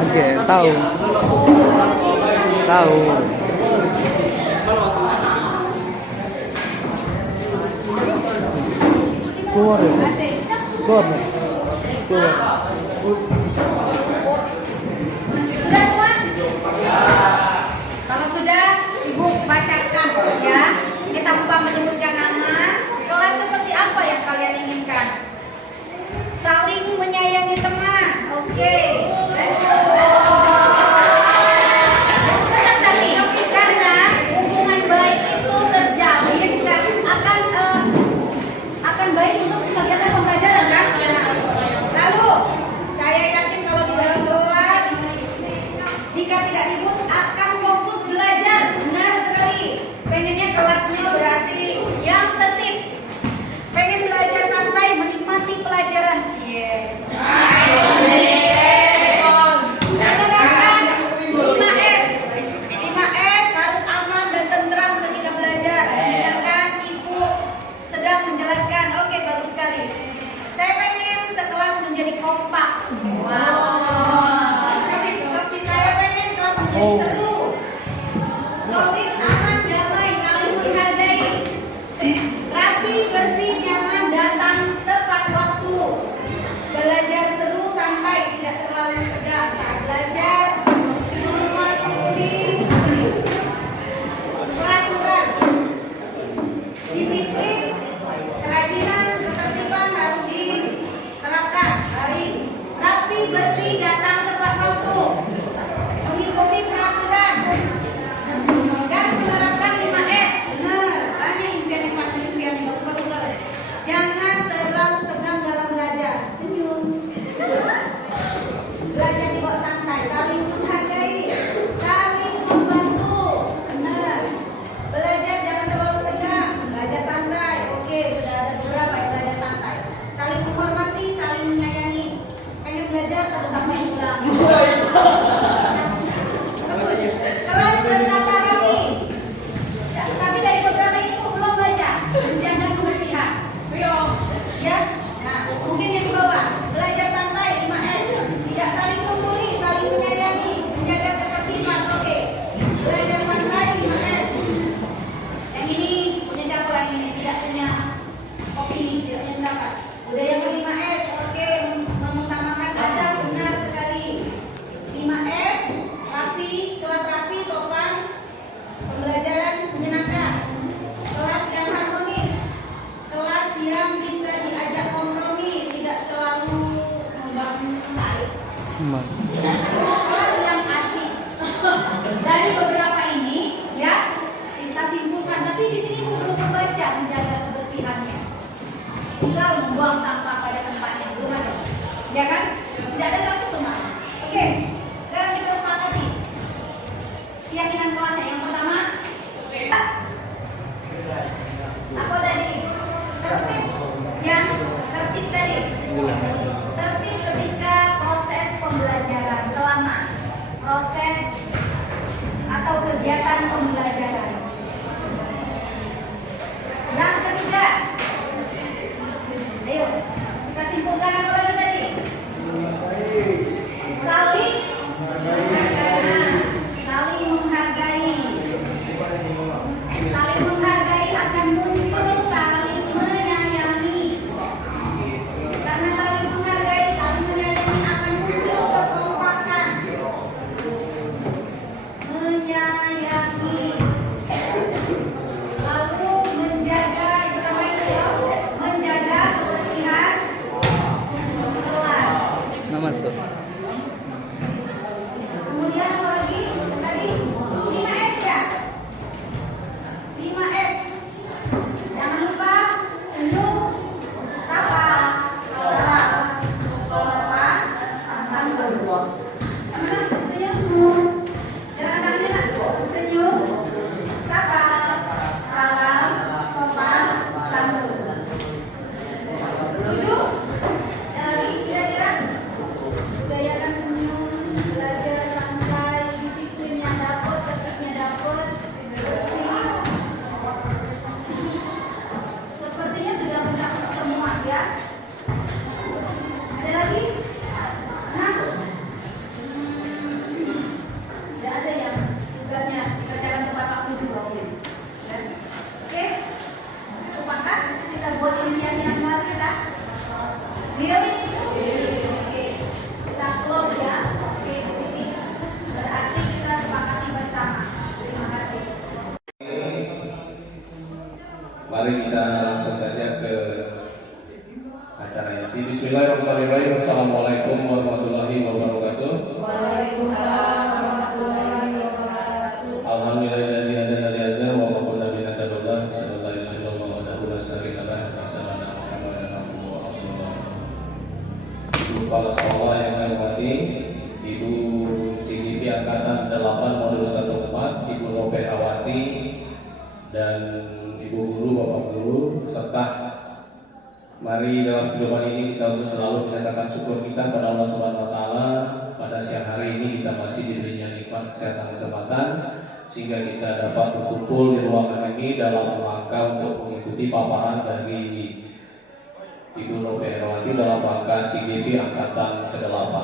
Oke, tahu. Keluar ya? Keluar. Sudah semua? Kalau sudah, Ibu bacakan ya. Ini tanpa menyebutkan nama. Kelas seperti apa yang kalian inginkan? Saling menyayangi teman. Oke. Karena hubungan baik itu terjalin akan baik untuk kegiatan pembelajaran kan? Lalu saya yakin kalau di dalam kelas jika tidak ribut akan fokus belajar. Benar sekali. Pengennya kelasnya berarti tinggal membuang sampah pada tempatnya. Belum ada, ya kan? Tidak ada satu pun. Oke, sekarang kita sepakati keyakinan kelasnya. Yang pertama, apa tadi? Tertib. Yang tertib tadi. Tertib ketika proses pembelajaran, selama proses atau kegiatan pembelajaran. Yang ketiga, ayo kita simpulkan apa lagi tadi? Saling menghargai. Saling menghargai akan muncul saling menyayangi. Karena saling menghargai, saling menyayangi akan muncul kekompakan. Menyayangi. Lalu menjaga, yang pertama itu ya, menjaga kebersihan kelas. Nah, masuk. Kemudian apa lagi? Tadi 5S ya? 5S. Jangan lupa senyum, sapa, salam, sopan, santun. Sama senyum. Gerakan tangannya senyum, sapa, salam, sopan, santun. Tujuh. Dari kira-kira budayakan senyum, belajar santai, disiplinnya dapat, tertibnya dapat, bersih. Sepertinya sudah mencakup semua ya. Ada lagi? Nah, tidak ada yang tugasnya dikerjakan tepat waktu juga. Oke, sepakat kita buat ini keyakinan kelas kita. Deal? Oke, kita close ya. Oke, di sini berarti kita sepakati bersama. Terima kasih. Mari kita langsung saja ke acara inti. Bismillahirrahmanirrahim. Assalamualaikum warahmatullahi wabarakatuh. Waalaikumsalam warahmatullahi wabarakatuh. Alhamdulillahi hadana li hadza wa ma kunna linahtadiya sallallahu alaihi wa sallam wa syarika lahu wa sallallahu Muhammadan abduhu wa rasuluh. Kepala sekolah yang saya hormati, Ibu CGP Angkatan 8 Modul 14, Ibu Rope Awati, dan Ibu Guru, Bapak Guru, serta mari dalam kehidupan ini kita untuk selalu menyatakan syukur kita pada Allah Subhanahu wa taala. Pada siang hari ini kita masih diberinya nikmat kesehatan kesempatan sehingga kita dapat berkumpul di ruangan ini dalam rangka untuk mengikuti paparan dari Ibu Rope Awati dalam rangka CGP Angkatan ke-8.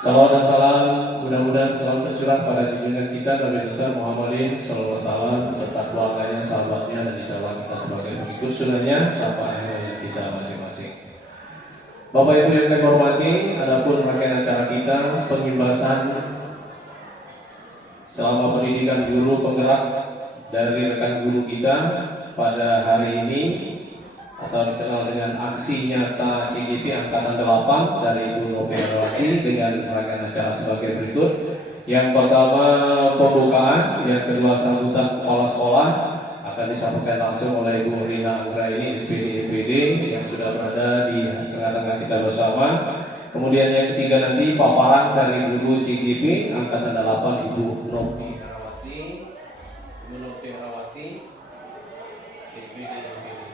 Salawat dan salam mudah-mudahan selalu tercurah pada junjungan kita Nabi besar Muhammadin sallallahu alaihi wasallam serta keluarganya, sahabatnya, dan insyaallah kita sebagai pengikut sunahnya sampai akhir kita masing-masing. Bapak Ibu yang saya hormati, adapun rangkaian acara kita pengimbasan selama pendidikan guru penggerak dari rekan guru kita pada hari ini atau dikenal dengan aksi nyata CGP Angkatan 8 dari Ibu Rope Awati dengan rangkaian acara sebagai berikut. Yang pertama pembukaan, yang kedua sambutan kepala sekolah akan disampaikan langsung oleh Ibu Rina Anggraini SPD EPD yang sudah berada di tengah-tengah kita bersama. Kemudian yang ketiga nanti paparan dari guru CGP Angkatan 8 Ibu Novi Herawati, Ibu Novi Herawati SPD EPD.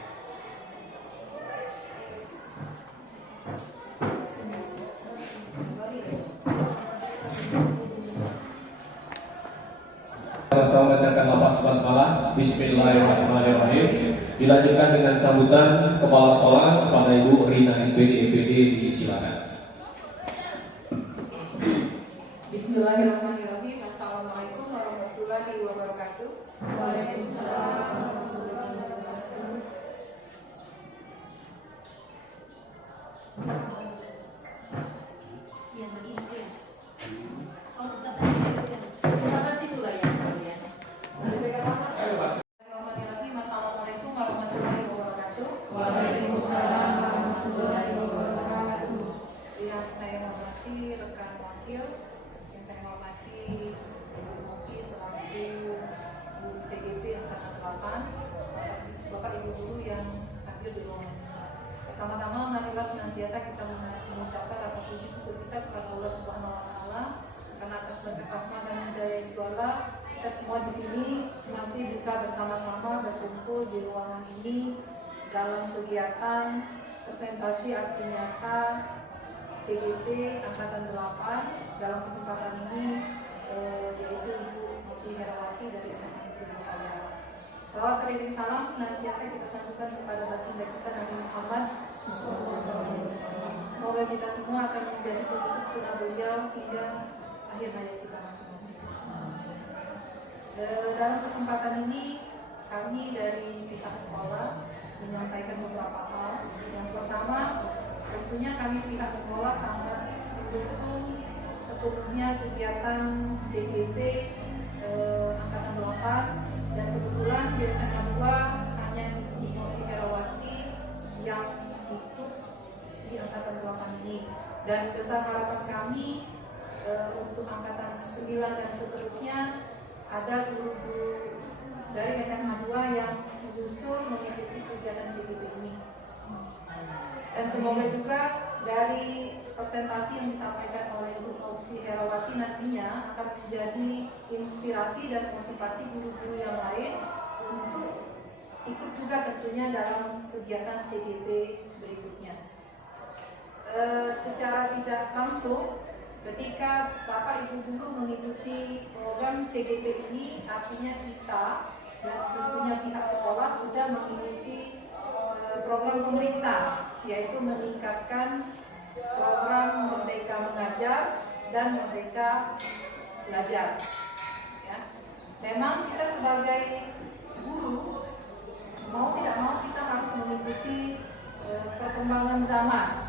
Sama bacakan lapas basmalah. Bismillahirrahmanirrahim. Dilanjutkan dengan sambutan kepala sekolah kepada Ibu Rina SPD EPD. Silakan. Bismillahirrahmanirrahim. Assalamualaikum warahmatullahi wabarakatuh. Waalaikumsalam warahmatullahi wabarakatuh. Yang begini ya. Oh, tetap. Terima kasih pula ya kalian. Bismillahirrahmanirrahim. Assalamualaikum warahmatullahi wabarakatuh. Waalaikumsalam warahmatullahi wabarakatuh. Yang saya hormati rekan wakil, yang saya hormati senantiasa kita mengucapkan rasa puji syukur kita kepada Allah Subhanahu wa taala karena atas berkat rahmat dan hidayah itu Allah, kita semua di sini masih bisa bersama-sama berkumpul di ruangan ini dalam kegiatan presentasi aksi nyata CGP Angkatan 8 dalam kesempatan ini yaitu Ibu Nopi Herawati dari SMA Negeri Bukaya. Salawat keriring salam senantiasa kita satukan kepada baginda kita Nabi Muhammad. Semoga kita semua akan menjadi penutup sunnah beliau hingga akhir hayat kita masing-masing. Dalam kesempatan ini kami dari pihak sekolah menyampaikan beberapa hal. Yang pertama, tentunya kami pihak sekolah sangat mendukung sepenuhnya kegiatan CGP Angkatan 8 dan kebetulan di SMA 2 hanya Ibu Nopi Herawati yang ikut di Angkatan 8 ini, dan besar harapan kami untuk Angkatan 9 dan seterusnya ada guru-guru dari SMA 2 yang justru mengikuti kegiatan CGP ini. Dan semoga juga dari presentasi yang disampaikan oleh Ibu Nopi Herawati nantinya akan menjadi inspirasi dan motivasi guru-guru yang lain untuk ikut juga tentunya dalam kegiatan CGP berikutnya. Secara tidak langsung, ketika Bapak Ibu guru mengikuti program CGP ini, artinya kita dan tentunya pihak sekolah sudah mengikuti program pemerintah, yaitu meningkatkan program Merdeka Mengajar dan Merdeka Belajar. Ya. Memang kita sebagai guru mau tidak mau kita harus mengikuti perkembangan zaman.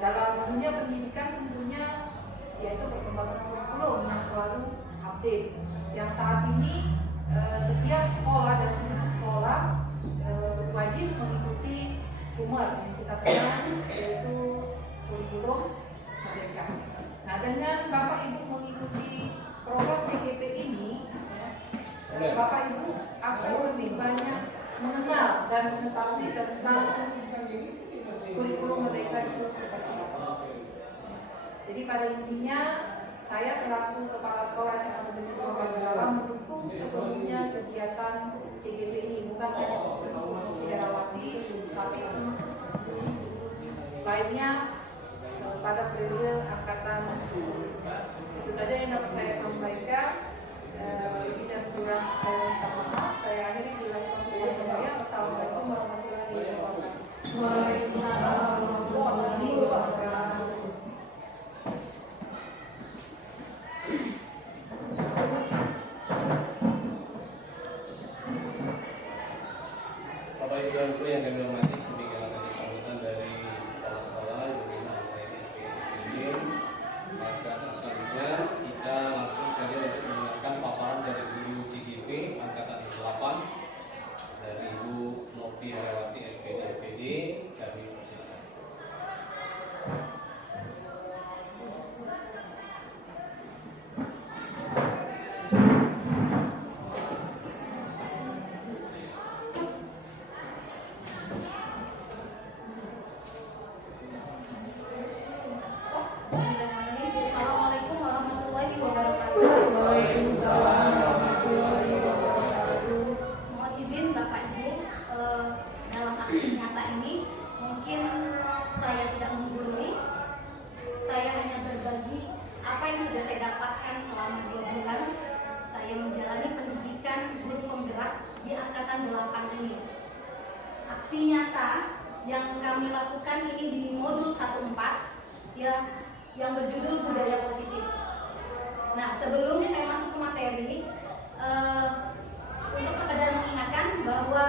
Dalam dunia pendidikan tentunya yaitu perkembangan kurikulum yang selalu update. Yang saat ini setiap sekolah dan seluruh sekolah wajib mengikuti KUMER yang kita kenal yaitu kurikulum merdeka. Nah, dengan Bapak Ibu mengikuti program CGP ini, Bapak Ibu akan lebih banyak mengenal dan mengetahui tentang kurikulum merdeka itu seperti apa. Jadi pada intinya saya selaku kepala sekolah SMA Negeri Bukaya mendukung sepenuhnya kegiatan CGP ini, bukan hanya Ibu Nopi Herawati, tapi lainnya pada periode angkatan 10. Itu saja yang dapat saya sampaikan. Lebih dan kurang saya minta maaf. Saya akhiri dilakukan saya. Wassalamualaikum warahmatullahi wabarakatuh. Waalaikumsalam warahmatullahi wabarakatuh. Bapak Ibu dan Guru yang kami hormati, demikianlah tadi sambutan dari kepala sekolah Ibu Rina SPI. Maka selanjutnya kita langsung saja untuk mendengarkan paparan dari guru CGP Angkatan 8 dari Ibu Nopi Herawati SPD LPD. Kami persilakan. Assalamualaikum warahmatullahi wabarakatuh. Waalaikumsalam warahmatullahi wabarakatuh. Mohon izin Bapak Ibu, dalam aksi nyata ini mungkin saya tidak menggurui, saya hanya berbagi apa yang sudah saya dapatkan selama 2 bulan saya menjalani pendidikan guru penggerak di Angkatan 8 ini. Aksi nyata yang kami lakukan ini di modul 14 ya, yang berjudul budaya positif. Nah, sebelum saya masuk ke materi, untuk sekadar mengingatkan bahwa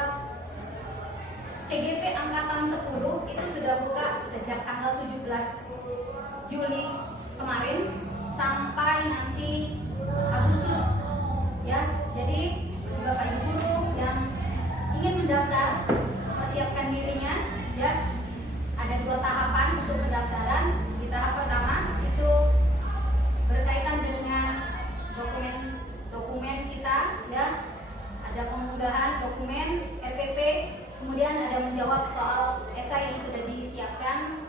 CGP Angkatan 10 itu sudah buka sejak tanggal 17 Juli kemarin sampai nanti Agustus ya. Jadi Bapak Ibu guru yang ingin mendaftar, persiapkan dirinya ya. Ada 2 tahapan untuk pendaftaran. Di tahap pertama itu berkaitan dengan dokumen kita ya. Ada pengunggahan dokumen RPP, kemudian ada menjawab soal esai yang sudah disiapkan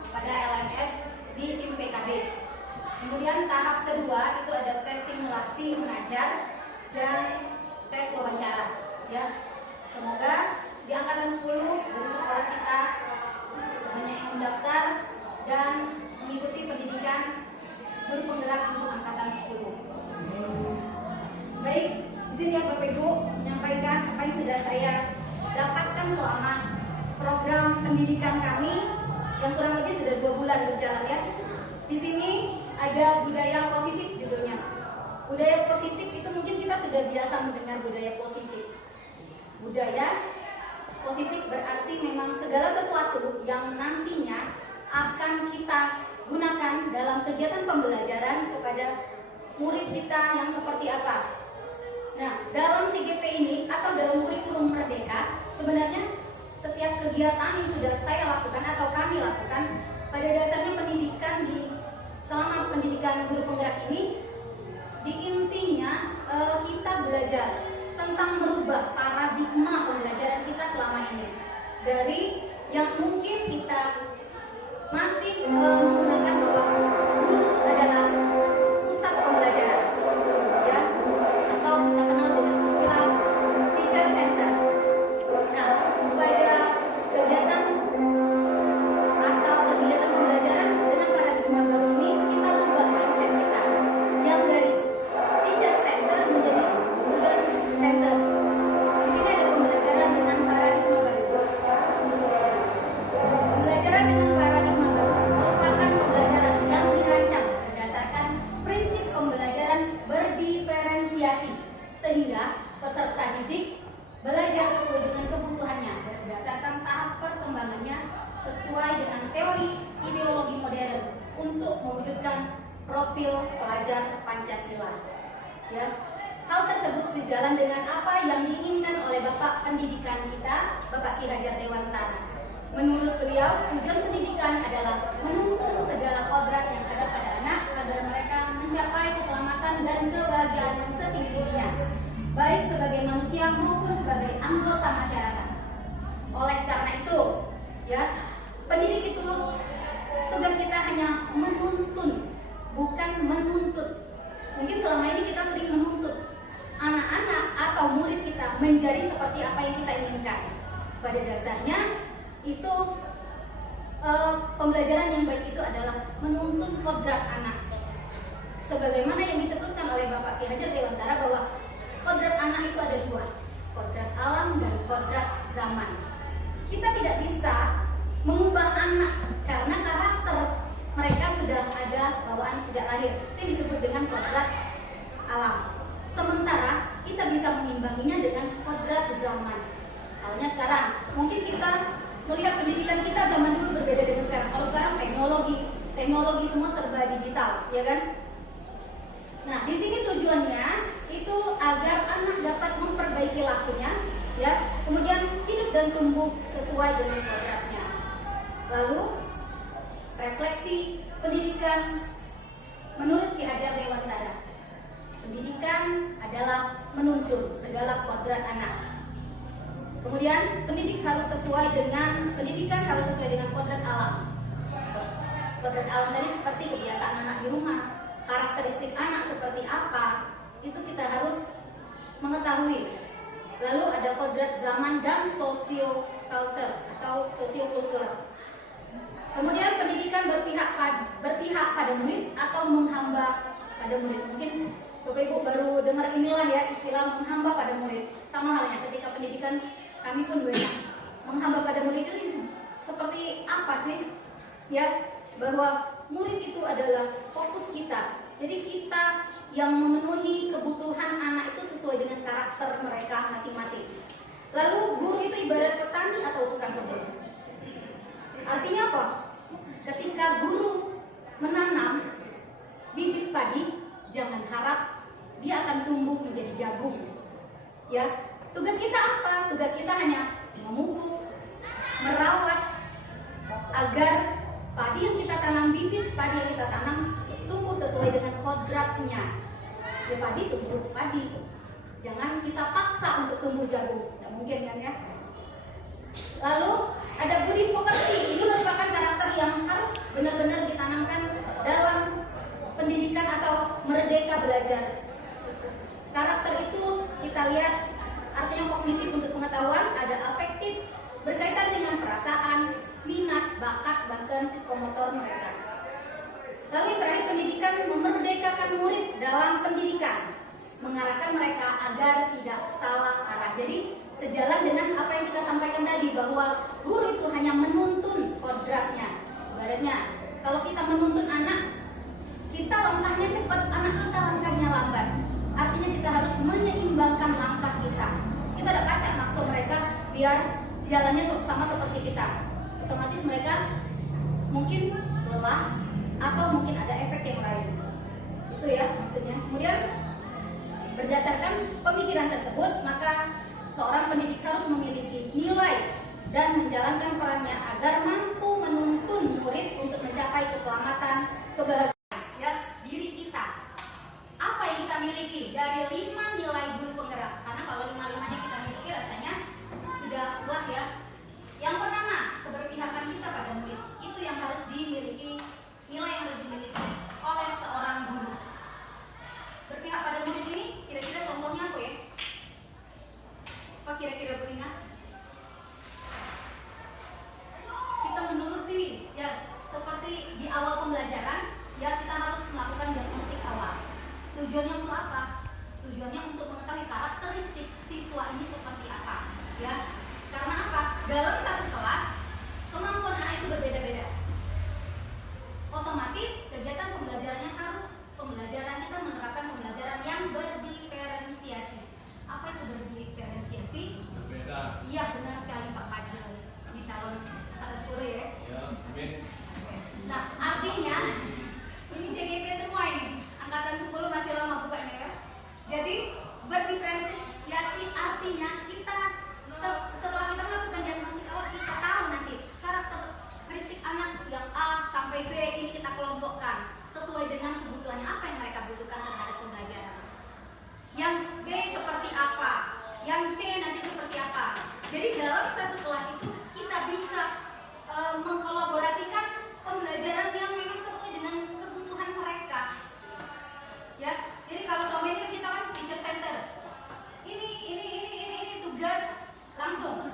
aksi mengajar dan tes wawancara. Ya, semoga di angkatan 10 dari sekolah kita banyak yang mendaftar dan mengikuti pendidikan guru penggerak untuk angkatan 10. Baik, izin ya Bapak Ibu menyampaikan apa yang sudah saya dapatkan selama program pendidikan kami yang kurang lebih sudah 2 bulan berjalan ya. Di sini ada budaya positif judulnya. Budaya positif itu mungkin kita sudah biasa mendengar budaya positif. Budaya positif berarti memang segala sesuatu yang nantinya akan kita gunakan dalam kegiatan pembelajaran kepada murid kita yang seperti apa. Nah, dalam CGP ini atau dalam kurikulum Merdeka, sebenarnya setiap kegiatan yang sudah saya lakukan atau kami lakukan, pada dasarnya pendidikan selama pendidikan guru penggerak ini, di intinya kita belajar tentang merubah paradigma pembelajaran kita selama ini. Dari yang mungkin kita masih menggunakan bahwa guru adalah pusat pembelajaran, ya, atau kita kenal dengan istilah teacher center. Nah, pada kegiatan pembelajaran dengan paradigma baru ini, kita rubah mindset kita yang dari teacher center menjadi student center. Di sini ada pembelajaran dengan paradigma baru. Pembelajaran dengan paradigma baru merupakan pembelajaran yang dirancang berdasarkan prinsip pembelajaran berdiferensiasi, sehingga peserta didik belajar sesuai dengan kebutuhannya berdasarkan tahap perkembangannya sesuai dengan teori ideologi modern untuk mewujudkan profil pelajar Pancasila. Ya, hal tersebut sejalan dengan apa yang diinginkan oleh Bapak Pendidikan kita, Bapak Ki Hajar Dewantara. Menurut beliau, tujuan pendidikan adalah menuntun segala kodrat yang ada pada anak agar mereka mencapai keselamatan dan kebahagiaan setinggi-tingginya, baik sebagai manusia maupun sebagai anggota masyarakat. Oleh karena itu, ya, pendidik itu tugas kita hanya menuntun, bukan menuntut. Mungkin selama ini kita sering menuntut anak-anak atau murid kita menjadi seperti apa yang kita inginkan. Pada dasarnya itu pembelajaran yang baik itu adalah menuntun kodrat anak. Sebagaimana yang dicetuskan oleh Bapak Ki Hajar Dewantara bahwa kodrat anak itu ada 2, kodrat alam dan kodrat zaman. Kita tidak bisa mengubah anak karena karakter mereka sudah ada bawaan sejak lahir. Itu disebut dengan kodrat alam. Sementara kita bisa mengimbanginya dengan kodrat zaman. Halnya sekarang, mungkin kita melihat pendidikan kita zaman dulu berbeda dengan sekarang. Kalau sekarang teknologi semua serba digital, ya kan? Nah, di sini tujuannya itu agar anak dapat memperbaiki lakunya, ya, kemudian hidup dan tumbuh sesuai dengan kodratnya. Lalu refleksi pendidikan menurut Ki Hajar Dewantara. Pendidikan adalah menuntun segala kodrat anak. Kemudian pendidikan harus sesuai dengan kodrat alam. Kodrat alam tadi seperti kebiasaan anak di rumah, karakteristik anak seperti apa, itu kita harus mengetahui. Lalu ada kodrat zaman dan socio-culture atau socio-kultural. Kemudian pendidikan berpihak pada murid atau menghamba pada murid. Mungkin Bapak Ibu baru dengar inilah ya istilah menghamba pada murid. Sama halnya ketika pendidikan kami pun banyak menghamba pada murid itu seperti apa sih? Ya, bahwa murid itu adalah fokus kita. Jadi kita yang memenuhi kebutuhan anak itu sesuai dengan karakter mereka masing-masing. Lalu guru itu ibarat petani atau tukang kebun. Artinya apa? Ketika guru menanam bibit padi, jangan harap dia akan tumbuh menjadi jagung. Ya, tugas kita apa? Tugas kita hanya memupuk, merawat agar padi yang kita tanam, bibit padi yang kita tanam tumbuh sesuai dengan kodratnya. Ya, padi tumbuh padi. Jangan kita paksa untuk tumbuh jagung. Tidak mungkin kan ya? Lalu ada budi pekerti. Ini merupakan karakter yang harus benar-benar ditanamkan dalam pendidikan atau merdeka belajar. kita lihat artinya kognitif untuk pengetahuan, ada afektif berkaitan dengan perasaan, minat, bakat, bahkan psikomotor mereka. Lalu yang terakhir, pendidikan memerdekakan murid dalam pendidikan, mengarahkan mereka agar tidak salah arah. Jadi sejalan dengan apa yang kita sampaikan tadi, bahwa guru itu hanya menuntun kodratnya. Ibaratnya kalau kita menuntun anak, kita langkahnya cepat, anak kita langkahnya lambat. Artinya kita harus menyeimbangkan langkah kita. Kita ada kaca nakso mereka biar jalannya sama seperti kita. Otomatis mereka mungkin lelah atau mungkin ada efek yang lain. Itu ya maksudnya. Kemudian berdasarkan pemikiran tersebut, maka seorang pendidik harus memiliki nilai dan menjalankan perannya agar mampu menuntun murid untuk mencapai keselamatan, kebahagiaan ya diri kita. Apa yang kita miliki dari 5 nilai guru penggerak? Karena kalau 5-5-nya kita miliki rasanya sudah wah ya. Yang pertama, keberpihakan kita pada murid. Itu yang harus dimiliki, nilai yang harus dimiliki oleh seorang guru. Berpihak pada murid ini kira-kira contohnya apa ya? Apa kira-kira Bu Nina? Kita menuruti ya, seperti di awal pembelajaran ya, kita harus melakukan diagnostik awal. Tujuannya untuk apa? Tujuannya untuk mengetahui karakteristik siswa ini seperti apa ya. Karena apa? Dalam satu kelas kemampuan anak itu berbeda-beda. Otomatis kegiatan pembelajarannya harus pembelajaran, kita menerapkan pembelajaran yang berdiferensiasi. Apa itu berdiferensiasi? Berbeda. Iya benar sekali Pak Fajil. Ini calon angkatan 10 ya. Ya, amin. Nah artinya ini JGP semua ini. Angkatan 10 masih lama bukanya ya. Jadi berdiferensiasi artinya kita setelah kita melakukan diagnostik awal, kita tahu nanti karakteristik anak yang A sampai B ini kita kelompokkan sesuai dengan kebutuhannya, apa yang mereka butuhkan terhadap pembelajaran. Yang B seperti apa, yang C nanti seperti apa. Jadi dalam satu kelas itu kita bisa mengkolaborasikan pembelajaran yang memang sesuai dengan kebutuhan mereka. Ya, jadi kalau selama ini kan kita kan teacher center. Ini tugas langsung.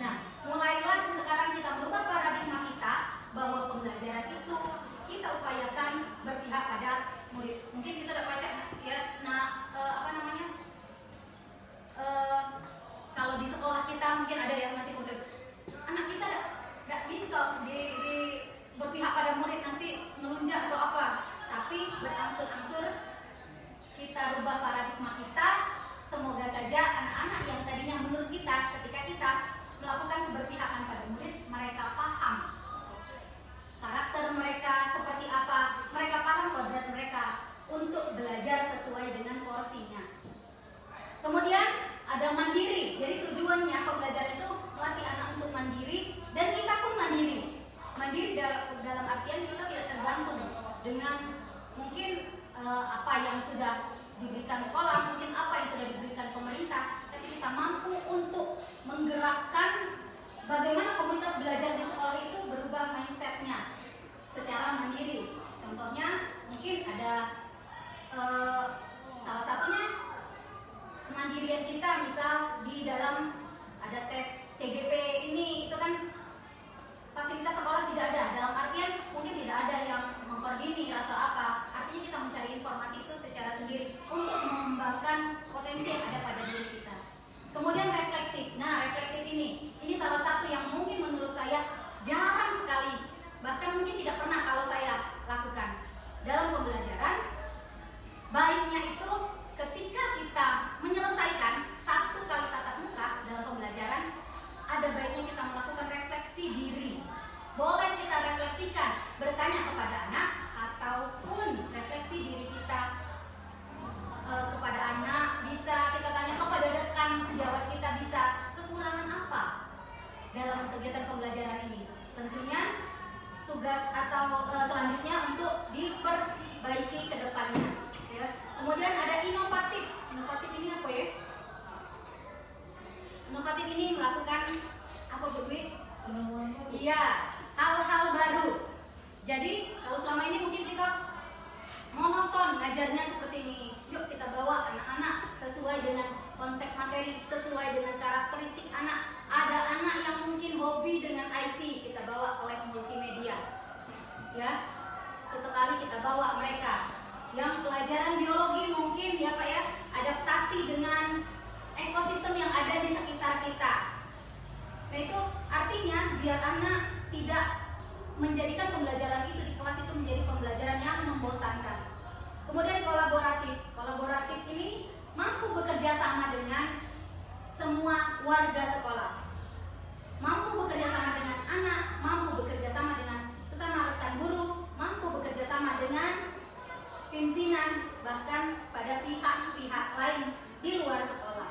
Nah, mulailah sekarang kita merubah paradigma kita bahwa pembelajaran itu kita upayakan berpihak pada murid. Mungkin kita udah baca ya, kalau di sekolah kita mungkin ada yang nanti murid anak kita nggak bisa di berpihak pada murid, nanti melunjak atau apa. Tapi berangsur-angsur kita rubah paradigma kita. Semoga saja anak-anak yang tadinya menurut kita, ketika kita melakukan keberpihakan pada murid, mereka paham karakter mereka seperti apa, mereka paham kodrat mereka untuk belajar sesuai dengan porsinya. Kemudian ada mandiri. Jadi tujuannya pembelajaran itu melatih anak untuk mandiri, dan kita pun mandiri. Mandiri dalam artian kita tidak tergantung dengan mungkin apa yang sudah diberikan sekolah, mungkin apa yang sudah diberikan pemerintah, tapi kita mampu untuk menggerakkan bagaimana komunitas belajar di sekolah itu berubah mindsetnya secara mandiri. Contohnya mungkin ada salah satunya kemandirian kita, misal di dalam ada tes CGP ini, itu kan fasilitas sekolah tidak ada, dalam artian mungkin tidak ada yang mengkoordinir atau apa. Artinya kita mencari informasi itu secara sendiri untuk mengembangkan potensi yang ada pada diri kita. Kemudian reflektif. Nah, reflektif ini salah satu yang mungkin menurut saya jarang sekali, bahkan mungkin tidak pernah kalau saya lakukan dalam pembelajaran. Baiknya itu ketika kita menyelesaikan satu kali tatap muka dalam pembelajaran, ada baiknya kita melakukan refleksi diri. Boleh kita refleksikan, bertanya kepada anak, ataupun refleksi diri kita kepada anak. Bisa kita tanya kepada rekan sejawat kita, bisa kekurangan apa dalam kegiatan pembelajaran ini. Tentunya tugas atau selanjutnya untuk diperbaiki ke depannya ya. Kemudian ada inovatif. Inovatif ini apa ya? Inovatif ini melakukan apa Bu Dwi? Iya, hal-hal baru. Jadi kalau selama ini mungkin kita monoton ngajarnya seperti ini, yuk kita bawa anak-anak sesuai dengan konsep materi, sesuai dengan karakteristik anak. Ada anak yang mungkin hobi dengan IT, kita bawa ke lab multimedia. Ya, sesekali kita bawa mereka. Yang pelajaran biologi mungkin ya Pak ya, adaptasi dengan ekosistem yang ada di sekitar kita. Nah itu artinya biar anak tidak menjadikan pembelajaran itu di kelas itu menjadi pembelajaran yang membosankan. Kemudian kolaboratif ini mampu bekerja sama dengan semua warga sekolah, mampu bekerja sama dengan anak, mampu bekerja sama dengan sesama rekan guru, mampu bekerja sama dengan pimpinan, bahkan pada pihak-pihak lain di luar sekolah.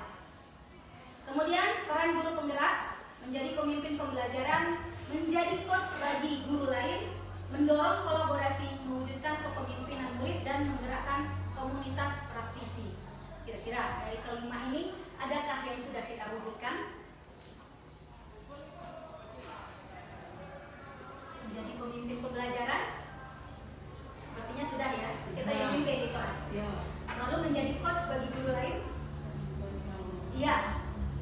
Kemudian peran guru penggerak menjadi pemimpin pembelajaran, menjadi coach bagi guru lain, mendorong kolaborasi, mewujudkan kepemimpinan murid dan menggerakkan komunitas praktisi. Kira-kira dari kelima ini adakah yang sudah kita wujudkan? Menjadi pemimpin pembelajaran? Sepertinya sudah ya, kita yang mimpin di kelas. Lalu menjadi coach bagi guru lain? Iya,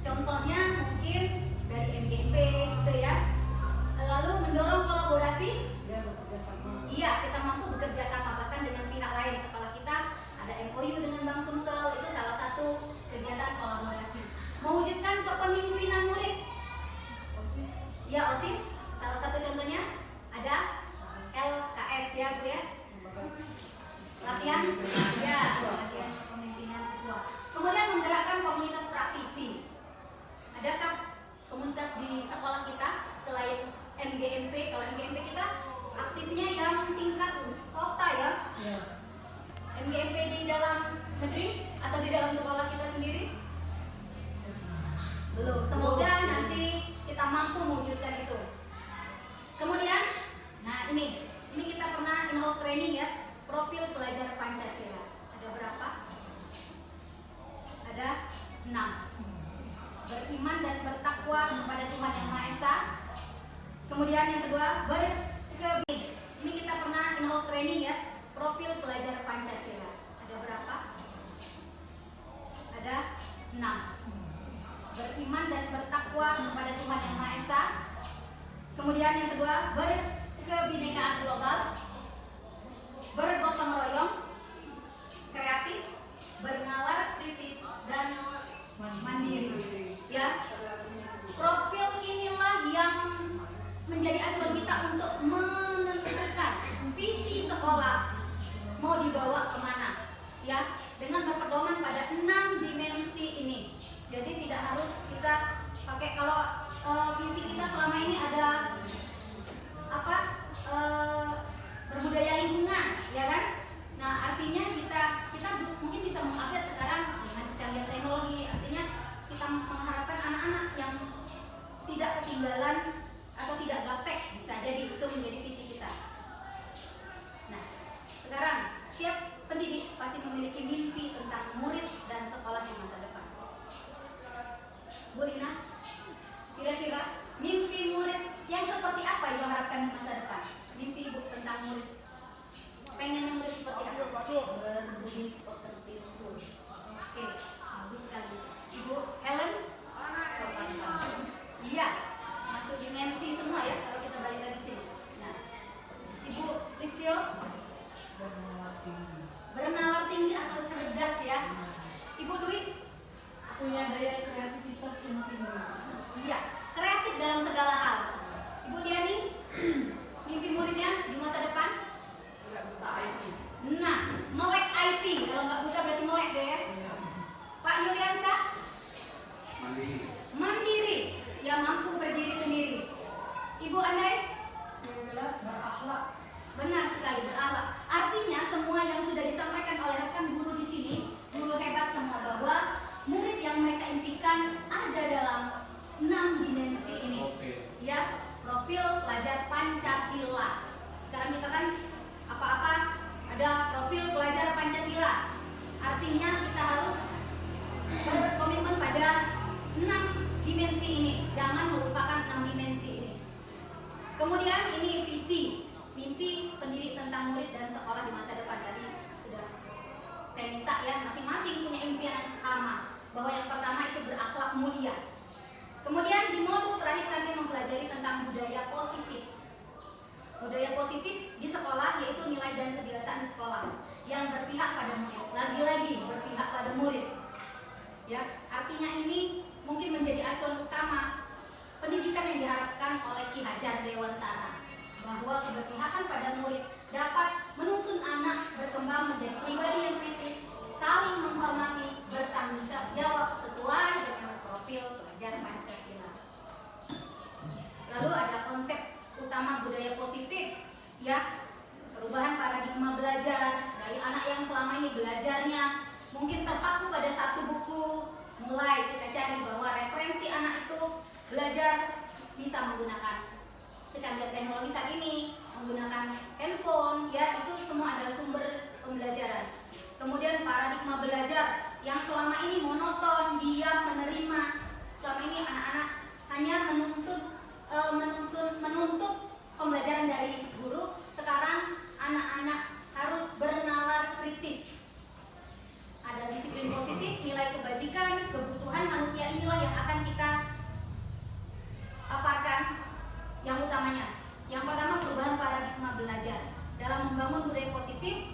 contohnya mungkin dari MGMP gitu ya. Lalu mendorong kolaborasi? Iya, kita mampu bekerja sama bahkan dengan pihak lain. Sekolah kita ada MOU dengan Bank Sumsel, itu salah satu kegiatan kolaborasi. Mewujudkan kepemimpinan murid? Ya, OSIS, salah satu contohnya ada LKS ya Bu ya. Latihan? Ya, latihan kepemimpinan siswa. Kemudian menggerakkan komunitas praktisi. Adakah komunitas di sekolah kita selain MGMP? Kalau MGMP kita aktifnya yang tingkat kota ya. MGMP di dalam negeri atau di dalam sekolah kita sendiri? Belum. Semoga nanti kita mampu mewujudkan itu. Kemudian, nah ini kita pernah in-house training ya. Profil pelajar Pancasila. Ada berapa? Ada 6. Beriman dan bertakwa kepada Tuhan Yang Maha Esa. Kemudian yang kedua, ini kita pernah in-house training ya. Profil pelajar Pancasila. Ada berapa? Ada 6. Beriman dan bertakwa kepada Tuhan Yang Maha Esa. Kemudian yang kedua, berkebinekaan global, bergotong royong, kreatif, bernalar, kritis, dan mandiri. Ya, profil inilah yang menjadi acuan kita untuk menentukan visi sekolah mau dibawa kemana. Ya, dengan berpedoman pada 6 dimensi ini. Jadi tidak harus kita pakai kalau visi kita selama ini ada berbudaya lingkungan, ya kan? Nah, artinya kita mungkin bisa mengupdate sekarang dengan canggih teknologi. Artinya kita mengharapkan anak-anak yang tidak ketinggalan atau tidak gaptek, bisa jadi itu menjadi visi kita. Nah, sekarang setiap pendidik pasti memiliki mimpi tentang murid dan sekolah di masa depan. Bu Lina, kira-kira mimpi murid yang seperti apa yang diharapkan di masa depan? Mimpi Ibu tentang murid. Pengen murid seperti apa? Berbudi pekerti. Oke, bagus sekali. Ibu Helen? Iya, masuk dimensi semua ya kalau kita balik lagi sini. Nah, Ibu Listio? Bernalar tinggi atau cerdas ya. Ibu Dwi? Punya daya kreativitas yang tinggi. Iya, kreatif dalam segala hal. Ibu Diani, mimpi muridnya di masa depan? Nggak buta IT. Nah, melek IT. Kalau nggak buta berarti melek deh ya. Pak Yuliansa? Mandiri. Ya, mampu berdiri sendiri. Ibu Andai? Yang jelas berakhlak. Benar sekali, berakhlak. Artinya semua yang sudah disampaikan oleh rekan guru di sini, guru hebat semua, bahwa murid yang mereka impikan ada dalam 6 dimensi ini. Ya, profil pelajar Pancasila. Sekarang kita kan apa-apa ada profil pelajar Pancasila. Artinya kita harus berkomitmen pada 6 dimensi ini. Jangan melupakan 6 dimensi ini. Kemudian ini visi, mimpi pendidik tentang murid dan sekolah di masa depan. Tadi sudah saya minta ya, masing-masing punya impian yang sama. budaya positif. Budaya positif di sekolah yaitu nilai dan kebiasaan di sekolah yang berpihak pada murid. Lagi-lagi berpihak pada murid. Ya, artinya ini mungkin menjadi acuan utama pendidikan yang diharapkan oleh Ki Hajar Dewantara, bahwa keberpihakan pada murid dapat menuntun anak berkembang menjadi pribadi yang kritis, saling menghormati, bertanggung jawab sesuai dengan profil pelajar Pancasila. Lalu ada konsep utama budaya positif, ya, perubahan paradigma belajar dari anak yang selama ini belajarnya mungkin terpaku pada satu buku, mulai kita cari bahwa referensi anak itu belajar bisa menggunakan kecanggihan teknologi saat ini, menggunakan handphone, ya, itu semua adalah sumber pembelajaran. Kemudian paradigma belajar yang selama ini monoton, diam, menerima. Selama ini anak-anak hanya menuntut pembelajaran dari guru. Sekarang anak-anak harus bernalar kritis. Ada disiplin positif, nilai kebajikan, kebutuhan manusia, inilah yang akan kita paparkan. Yang utamanya, yang pertama perubahan paradigma belajar dalam membangun budaya positif,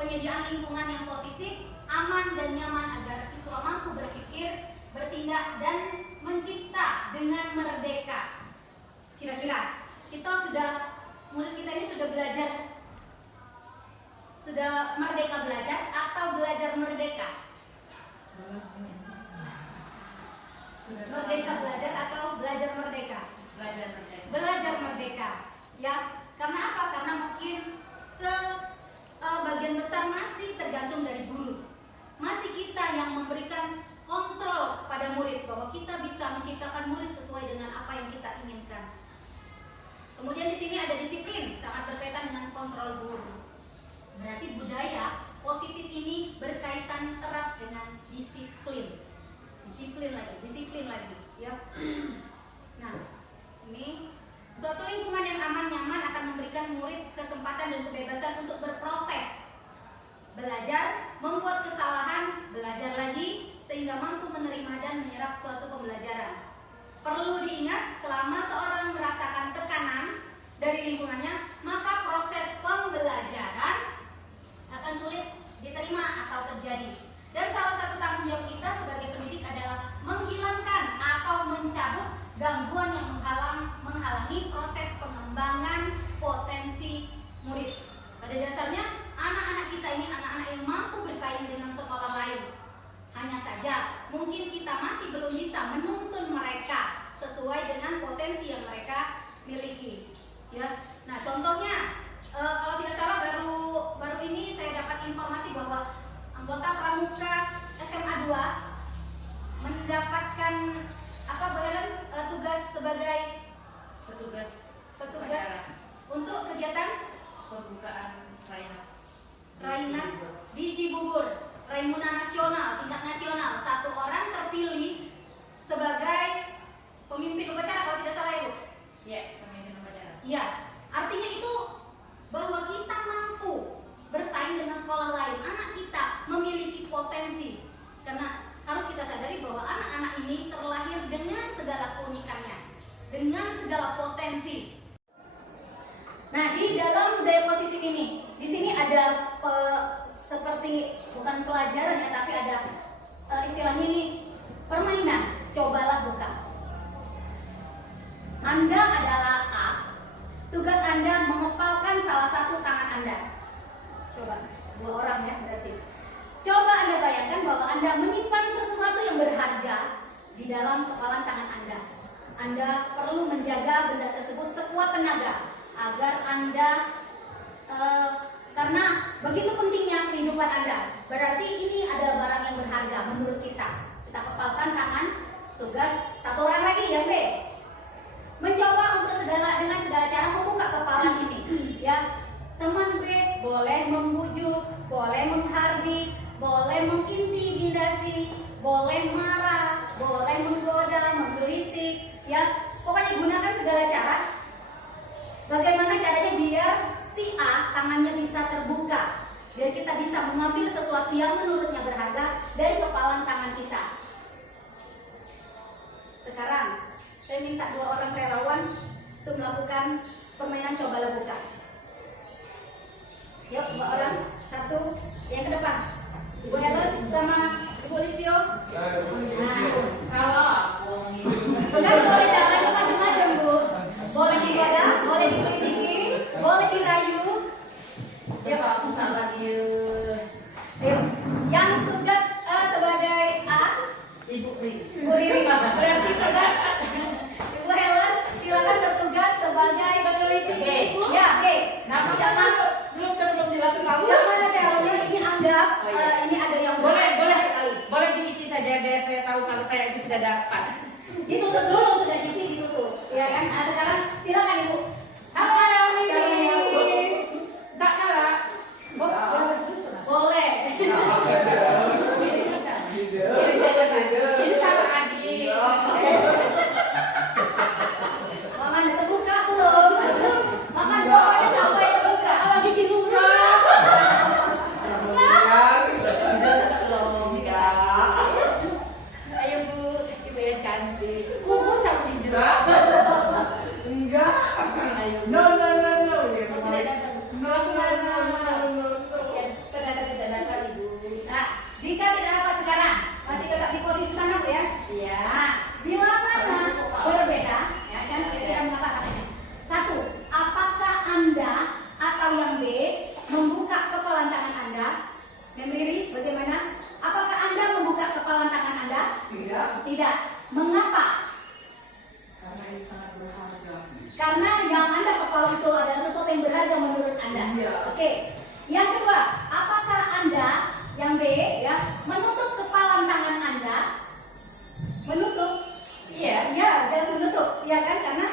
penyediaan lingkungan yang positif, aman dan nyaman agar siswa mampu berpikir, bertindak, dan mencipta dengan merdeka. Kira-kira murid kita ini sudah belajar, sudah merdeka belajar atau belajar merdeka? Merdeka belajar atau belajar merdeka? Belajar merdeka. Ya, karena apa? Karena mungkin bagian besar masih tergantung dari guru. Masih kita yang memberikan kontrol kepada murid bahwa kita bisa menciptakan murid sesuai dengan apa yang kita inginkan. Kemudian di sini ada disiplin, sangat berkaitan dengan kontrol guru. Berarti budaya positif ini berkaitan erat dengan disiplin. Disiplin lagi, ya. Nah, ini suatu lingkungan yang aman nyaman akan memberikan murid kesempatan dan kebebasan untuk berproses, belajar, membuat kesalahan, belajar lagi, sehingga mampu menerima dan menyerap suatu pembelajaran. Perlu diingat, selama seorang merasakan tekanan dari lingkungannya, maka proses pembelajaran akan sulit diterima atau terjadi. Dan salah satu tanggung jawab kita sebagai pendidik adalah menghilangkan atau mencabut gangguan yang menghalangi proses pengembangan potensi murid. Pada dasarnya, anak-anak kita ini anak-anak yang mampu bersaing dengan sekolah lain. Hanya saja, mungkin kita masih belum bisa menuntun mereka sesuai dengan potensi yang mereka miliki. Ya, nah contohnya, kalau tidak salah baru ini saya dapat informasi bahwa anggota pramuka SMA 2 mendapatkan tugas sebagai petugas untuk kegiatan Pembukaan Rainas di Cibubur, Raimuna Nasional, tingkat nasional. Satu orang terpilih sebagai pemimpin upacara, kalau tidak salah ya Bu? Ya, pemimpin upacara. Iya, artinya itu bahwa kita mampu bersaing dengan sekolah lain. Anak kita memiliki potensi, karena harus kita sadari bahwa anak-anak ini terlahir dengan segala keunikannya, dengan segala potensi. Nah, di dalam budaya positif ini, di sini ada seperti bukan pelajaran ya, tapi ada istilahnya ini permainan. Cobalah buka. Anda adalah A. Tugas Anda mengepalkan salah satu tangan Anda. Coba, 2 orang ya berarti. Coba Anda bayangkan bahwa Anda menyimpan sesuatu yang berharga di dalam kepalan tangan Anda. Anda perlu menjaga benda tersebut sekuat tenaga agar Anda, karena begitu pentingnya kehidupan Anda. Berarti ini adalah barang yang berharga menurut kita. Kita kepalkan tangan. Tugas satu orang lagi yang B, mencoba untuk dengan segala cara membuka kepalan ini. Ya, teman B boleh membujuk, boleh menghardik, boleh mengintimidasi, boleh marah, boleh menggoda, menggelitik. Ya, pokoknya gunakan segala cara. Bagaimana caranya biar si A tangannya bisa terbuka, biar kita bisa mengambil sesuatu yang menurutnya berharga dari kepalan tangan kita. Sekarang saya minta 2 orang relawan untuk melakukan permainan cobalah buka. Yuk, 2 orang, 1, yang ke depan. Ibu Helen sama Ibu Listio. Nah, kan boleh caranya macam-macam, Bu. Boleh digoda, boleh dikelitiki, boleh dirayu. Yuk, sahabat yuk. Ayo, yang tugas sebagai A, Ibu Ri. Bu Riri. Berarti tugas Ibu Helen silakan bertugas sebagai ya, B. Belum dilakukan. Yang mana caranya ini anggap ini ada yang Boleh sekali. boleh diisi saja biar saya tahu kalau saya itu sudah dapat. Ditutup dulu, sudah diisi ditutup. Ya kan? Nah, sekarang silakan Ibu. Apa namanya? Caranya Bu. Tak kalah. Boleh. Ini salah adik. Makan udah terbuka belum? Makan pokoknya sampai terbuka. Lagi di rumah. Ayo Bu, ibu yang cantik. Kuku sama di jeruk. Enggak. Ayo. No. Ternyata tidak dapat Ibu. Nah, jika tidak dapat sekarang masih tetap di posisi sana Bu ya. Iya. Nah, bila mana berbeda, ya kan kita tidak mengatakan. 1. Apakah Anda atau yang B membuka kepalan tangan Anda? Memriri, bagaimana? Apakah Anda membuka kepalan tangan Anda? Tidak. Tidak. Mengapa? Karena ini sangat berharga. Karena yang Anda kepala itu adalah sesuatu yang berharga menurut Anda. Iya. Oke. Yang kedua, apakah Anda yang B ya menutup kepalan tangan Anda? Menutup? Iya. Iya, jelas menutup. Iya kan? Karena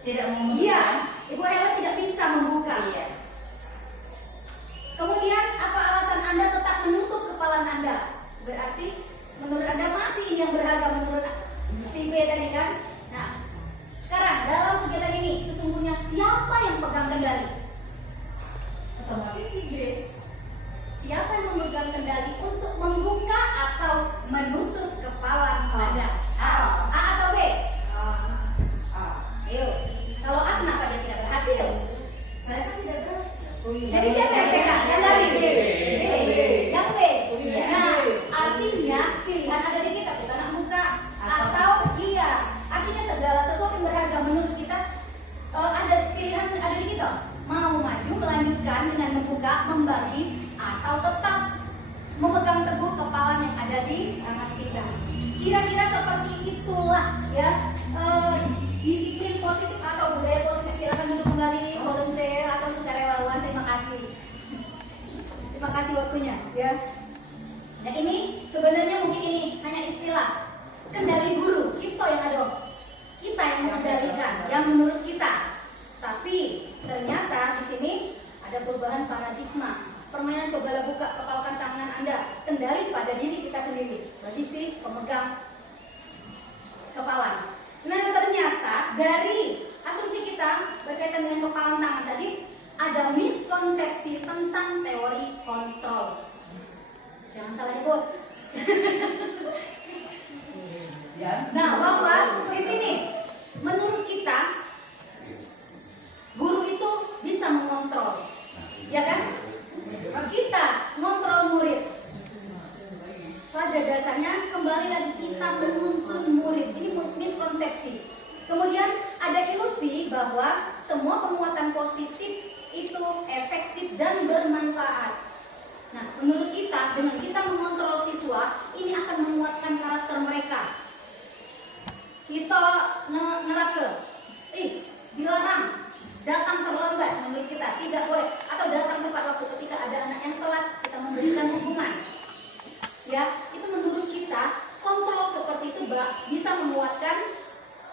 Tidak mau. iya, Ibu Helen tidak bisa membuka. Iya. Kemudian apa alasan Anda tetap menutup kepalan Anda? Berarti menurut Anda masih ini yang berharga menurut si B tadi kan? Nah, sekarang dalam kegiatan ini sesungguhnya siapa yang pegang kendali? Otomatis si B. Siapa yang memegang kendali untuk membuka atau menutup kepalan Anda? A atau B? Ayo, kalau A kenapa dia tidak berhasil? Saya kan tidak tahu. Jadi siapa yang pegang kendali? B. Yang B. Iya. Nah, artinya pilihan ada di kita, kita nak buka atau iya. Artinya segala sesuatu yang berharga menurut kita ada pilihan ada di kita. Mau maju melanjutkan dengan membuka, membagi, atau tetap memegang teguh kepalan yang ada di tangan kita. Kira-kira seperti itulah ya disiplin positif atau budaya positif. Silakan duduk kembali volunteer atau sukarelawan. Terima kasih. Terima kasih waktunya ya. Nah ini sebenarnya mungkin ini hanya istilah kendali guru kita yang ada, kita yang mengendalikan, yang menurut kita. Tapi ternyata di sini ada perubahan paradigma. Permainan cobalah buka, kepalkan tangan Anda, kendali pada diri kita sendiri. Berarti si pemegang kepala. Nah ternyata dari asumsi kita berkaitan dengan kepalan tangan tadi ada miskonsepsi tentang teori kontrol. Jangan salah nyebut. Nah, bahwa di sini menurut kita guru itu bisa mengontrol, ya kan? Kita mengontrol murid. Pada dasarnya kembali lagi kita menuntun murid. Ini miskonsepsi. Kemudian ada ilusi bahwa semua penguatan positif itu efektif dan bermanfaat. Nah, menurut kita dengan kita mengontrol siswa ini akan menguatkan karakter mereka. Kita neraka, dilarang datang terlambat menurut kita, tidak boleh, atau datang tepat waktu ketika ada anak yang telat kita memberikan hukuman. Ya, itu menurut kita kontrol seperti itu bisa menguatkan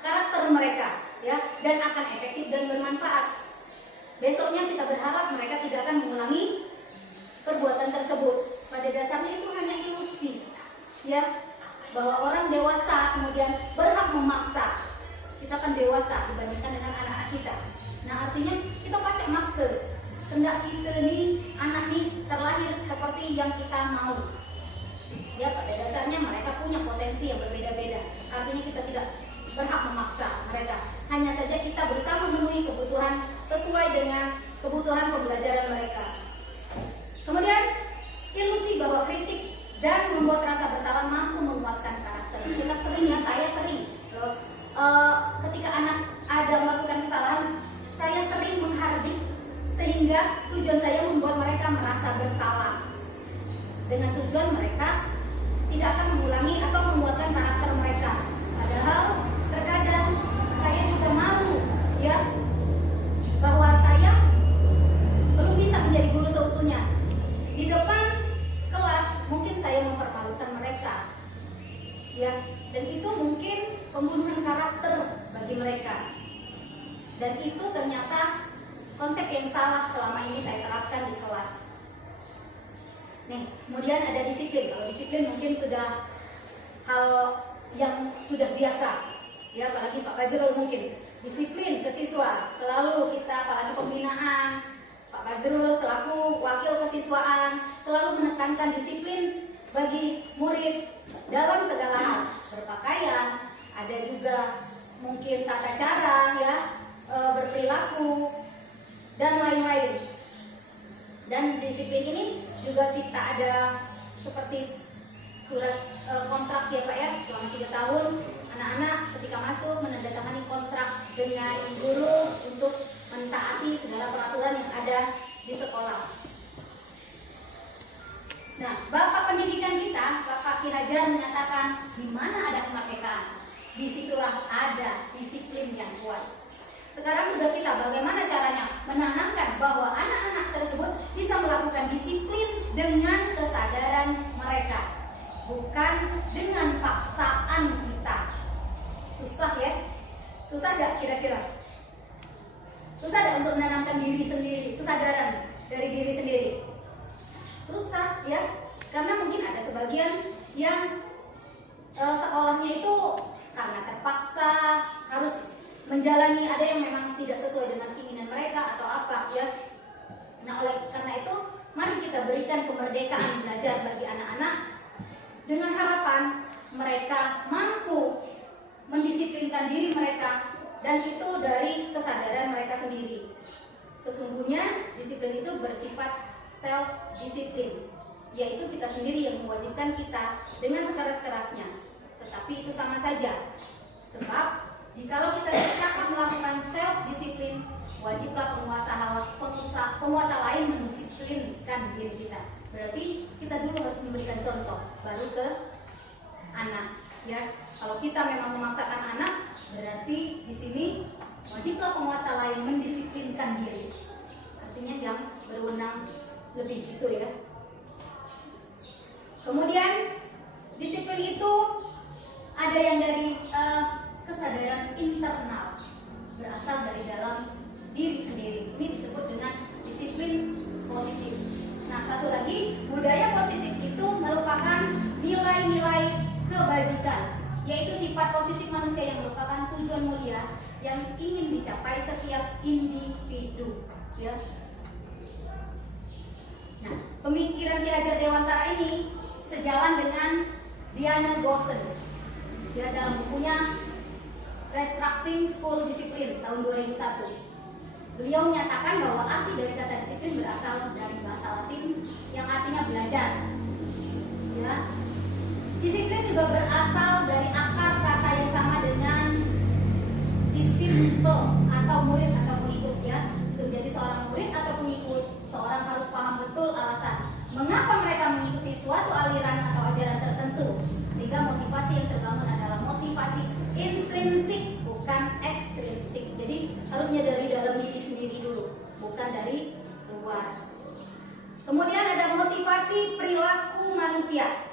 karakter mereka, ya, dan akan efektif dan bermanfaat. Besoknya kita berharap mereka tidak akan mengulangi perbuatan tersebut. Pada dasarnya itu hanya ilusi, ya, bahwa orang dewasa kemudian berhak memaksa. Kita kan dewasa dibandingkan dengan anak-anak kita. Nah artinya kita pacak maksa. Hendak kita nih anak nih terlahir seperti yang kita mau. Ya pada dasarnya mereka punya potensi yang berbeda-beda. Artinya kita tidak berhak memaksa mereka. Hanya saja kita bersama ada melakukan kesalahan, saya sering menghardik sehingga tujuan saya membuat mereka merasa bersalah. Dengan tujuan mereka tidak akan mengulangi atau menguatkan karakter mereka. Padahal terkadang saya juga malu ya bahwa saya belum bisa menjadi guru seutuhnya. Di depan kelas mungkin saya mempermalukan mereka. Ya, dan itu mungkin pembunuhan karakter bagi mereka. Dan itu ternyata konsep yang salah selama ini saya terapkan di kelas. Nih, kemudian ada disiplin. Kalau disiplin mungkin sudah hal yang sudah biasa. Ya, apalagi Pak Fajrul mungkin disiplin ke siswa. Selalu kita, apalagi pembinaan, Pak Fajrul selaku wakil kesiswaan selalu menekankan disiplin bagi murid dalam segala hal. Berpakaian, ada juga mungkin tata cara ya, berperilaku dan lain-lain. Dan disiplin ini juga kita ada seperti surat kontrak ya Pak ya, selama 3 tahun anak-anak ketika masuk menandatangani kontrak dengan guru untuk mentaati segala peraturan yang ada di sekolah. Nah, Bapak pendidikan kita, Bapak Ki Hajar menyatakan di mana ada kemerdekaan, disitulah ada disiplin yang kuat. Sekarang tugas kita bagaimana caranya menanamkan bahwa anak-anak tersebut bisa melakukan disiplin dengan kesadaran mereka, bukan dengan paksaan kita. Susah ya? Susah gak kira-kira? Susah gak untuk menanamkan diri sendiri, kesadaran dari diri sendiri? Susah ya? Karena mungkin ada sebagian yang sekolahnya itu karena terpaksa harus menjalani, ada yang memang tidak sesuai dengan keinginan mereka atau apa ya. Nah, oleh karena itu mari kita berikan kemerdekaan belajar bagi anak-anak dengan harapan mereka mampu mendisiplinkan diri mereka, dan itu dari kesadaran mereka sendiri. Sesungguhnya disiplin itu bersifat self disiplin, yaitu kita sendiri yang mewajibkan kita dengan sekeras-kerasnya. Tetapi itu sama saja, sebab jikalau kita tidak melakukan self disiplin, wajiblah penguasa lain mendisiplinkan diri kita. Berarti kita dulu harus memberikan contoh, baru ke anak. Ya, kalau kita memang memaksakan anak, berarti di sini wajiblah penguasa lain mendisiplinkan diri. Artinya yang berwenang lebih gitu ya. Kemudian disiplin itu ada yang dari kesadaran internal, berasal dari dalam diri sendiri. Ini disebut dengan disiplin positif. Nah, satu lagi, budaya positif itu merupakan nilai-nilai kebajikan, yaitu sifat positif manusia yang merupakan tujuan mulia yang ingin dicapai setiap individu. Ya. Nah, pemikiran Ki Hajar Dewantara ini sejalan dengan Diana Gosen. Ya, dalam bukunya Restructuring School Discipline tahun 2001. Beliau menyatakan bahwa arti dari kata disiplin berasal dari bahasa Latin yang artinya belajar. Ya. Disiplin juga berasal dari akar kata yang sama dengan disciple atau murid atau pengikut ya. Untuk menjadi seorang murid atau pengikut, seorang harus paham betul alasan mengapa mereka mengikuti suatu aliran atau ajaran tertentu, sehingga motivasi yang terbangun adalah motivasi intrinsik, bukan ekstrinsik. Jadi harusnya dari dalam diri sendiri dulu, bukan dari luar. Kemudian ada motivasi perilaku manusia.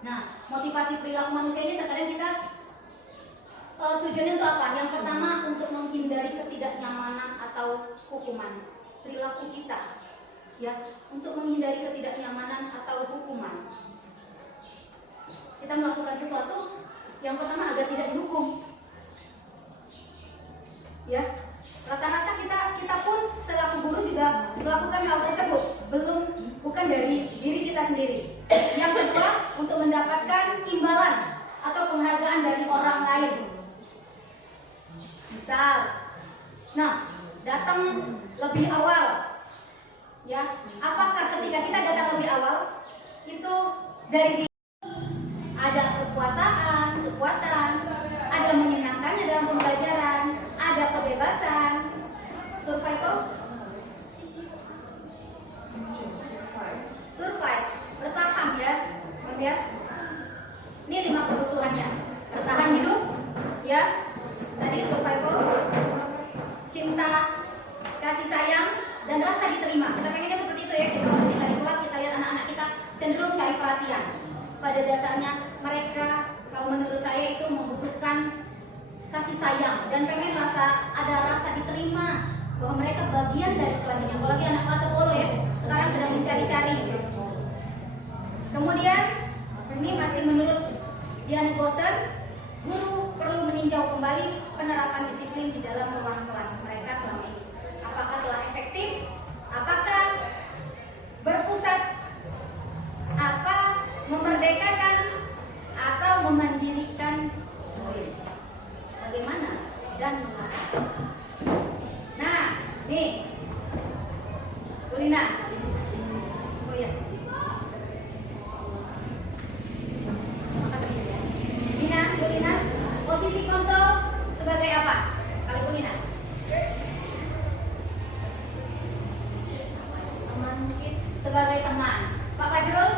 Nah, motivasi perilaku manusia ini terkadang kita tujuannya untuk apa? Yang pertama, untuk menghindari ketidaknyamanan atau hukuman. Perilaku kita, ya, untuk menghindari ketidaknyamanan atau hukuman. Kita melakukan sesuatu yang pertama agar tidak dihukum. Ya, rata-rata kita pun selaku guru juga melakukan hal tersebut, bukan dari diri kita sendiri. Yang kedua, untuk mendapatkan imbalan atau penghargaan dari orang lain. Misal, nah, datang lebih awal. Ya, apakah ketika kita datang lebih awal itu dari diri ada kekuasaan, kekuatan, ada menyenangkannya dalam pembelajaran, bahwa mereka bagian dari kelas ini. Apalagi anak kelas 10 ya, sekarang sedang mencari-cari. Kemudian ini masih menurut Dian Gosen, guru perlu meninjau kembali penerapan disiplin di dalam ruang kelas mereka selama ini. Apakah telah efektif? Apakah berpusat? Apa memerdekakan atau memandirikan murid? Bagaimana dan mengapa? Nah, nih, Ulina. Oh ya. Makasih ya. Ulina, posisi kontrol sebagai apa? Kali Ulina. Teman mungkin. Sebagai teman. Pak Fajrul?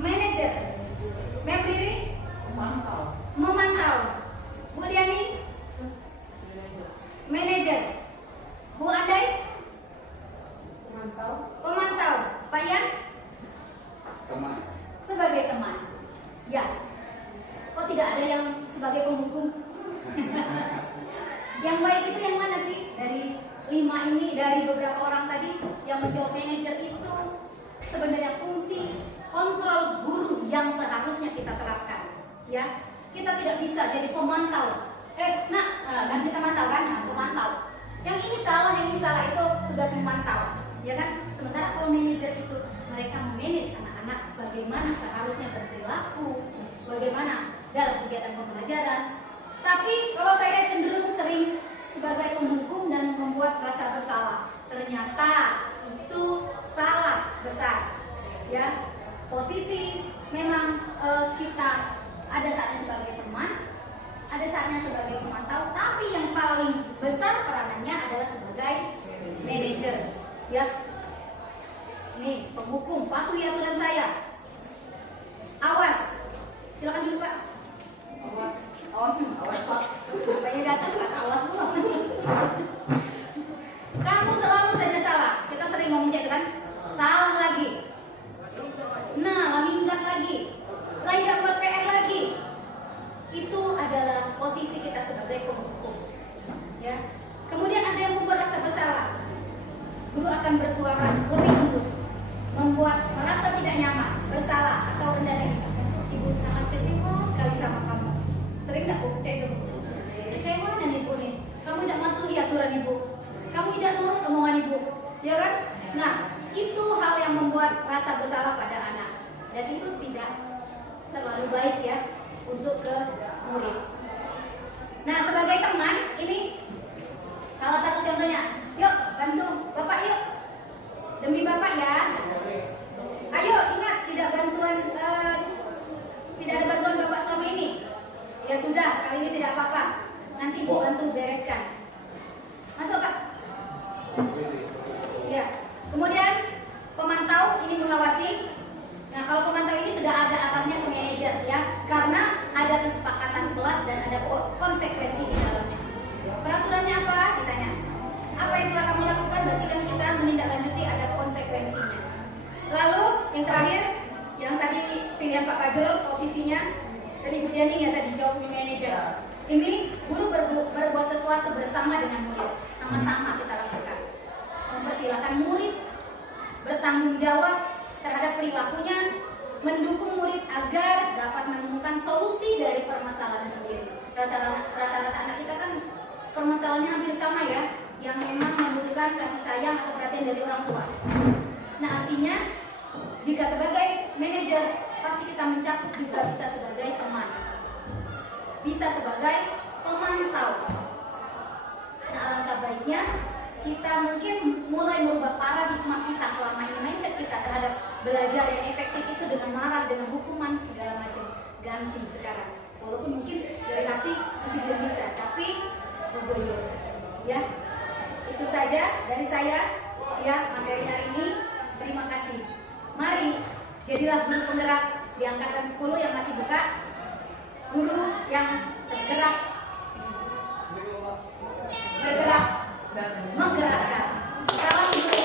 Manajer. Mem diri? Memantau. Bu Diani? Manajer. Bu Andai? Pemantau. Pak Yan? Teman. Sebagai teman. Ya. Kok tidak ada yang sebagai penghukum? Yang baik itu yang mana sih? Dari 5 ini, dari beberapa orang tadi yang menjawab manajer itu sebenarnya fungsi kontrol guru yang seharusnya kita terapkan. Ya, kita tidak bisa jadi pemantau. Kan kita mantau kan? Nah, pemantau. Yang ini salah itu tugas memantau, ya kan? Sementara kalau manajer itu mereka memanage anak-anak bagaimana seharusnya berperilaku, bagaimana dalam kegiatan pembelajaran. Tapi kalau saya cenderung sering sebagai penghukum dan membuat rasa bersalah. Ternyata itu salah besar, ya. Posisi memang kita ada saatnya sebagai teman, ada saatnya sebagai pemantau, tapi yang paling besar peranannya adalah sebagai manajer, ya. Nih, penghukum, patuhi aturan saya. Awas, silakan dulu Pak. Awas Pak. Bapaknya datang pas awas dulu. Kamu selalu saja salah. Kita sering ngomong gitu kan? Salah lagi. Nah, minggat lagi. Tidak buat PR lagi. Itu adalah posisi kita sebagai penghukum. Ya. Kemudian ada yang membuat rasa bersalah. Guru akan bersuara lebih lembut, membuat merasa tidak nyaman, bersalah atau rendah diri. Ibu sangat kecewa sekali sama kamu. Sering tidak Bu cek itu? Kecewa dan ibu nih. Kamu tidak mematuhi aturan ibu. Kamu tidak nurut omongan ibu, ya kan? Nah, itu hal yang membuat rasa bersalah pada anak, dan itu tidak terlalu baik ya untuk ke murid. Nah, sebagai teman, ini salah satu contohnya. Yuk, bantu Bapak yuk. Demi Bapak ya. Ayo, ingat tidak ada bantuan Bapak selama ini. Ya sudah, kali ini tidak apa-apa. Nanti Bu bantu bereskan. Masuk Pak. Ya. Kemudian pemantau ini mengawasi. Nah, kalau pemantau ini sudah ada arahnya ke manajer ya, karena ada kesepakatan kelas dan ada konsekuensi di dalamnya. Peraturannya apa? Ditanya. Apa yang telah kamu lakukan? Berarti kan kita menindaklanjuti ada konsekuensinya. Lalu yang terakhir, yang tadi pilihan Pak Fajrul posisinya dan Ibu Diani yang tadi jawab manajer. Ini guru berbuat sesuatu bersama dengan murid, sama-sama kita lakukan. Mempersilahkan murid bertanggung jawab terhadap perilakunya, mendukung murid agar dapat menemukan solusi dari permasalahan sendiri. Rata-rata anak kita kan permasalahannya hampir sama ya, yang memang membutuhkan kasih sayang atau perhatian dari orang tua. Nah, artinya jika sebagai manajer pasti kita mencakup juga bisa sebagai teman, bisa sebagai pemantau. Nah, alangkah baiknya kita mungkin mulai merubah paradigma kita selama ini, mindset kita terhadap belajar yang efektif itu dengan marah, dengan hukuman segala macam. Ganti sekarang, walaupun mungkin dari hati masih belum bisa, tapi begoyo ya. Itu saja dari saya ya materi hari ini. Terima kasih. Mari jadilah guru penggerak di angkatan 10 yang masih buka, guru yang bergerak dan menggerakkan. Salam guru.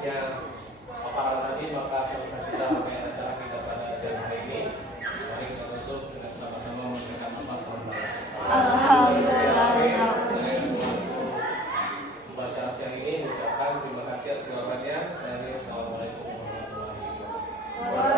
banyaknya paparan tadi, maka selesai kita rangkaian acara kita pada siang hari ini. Mari kita tutup dengan sama-sama mengucapkan alhamdulillah. Alhamdulillah. Baca siang ini mengucapkan terima kasih atas jawabannya. Saya Assalamualaikum warahmatullahi wabarakatuh.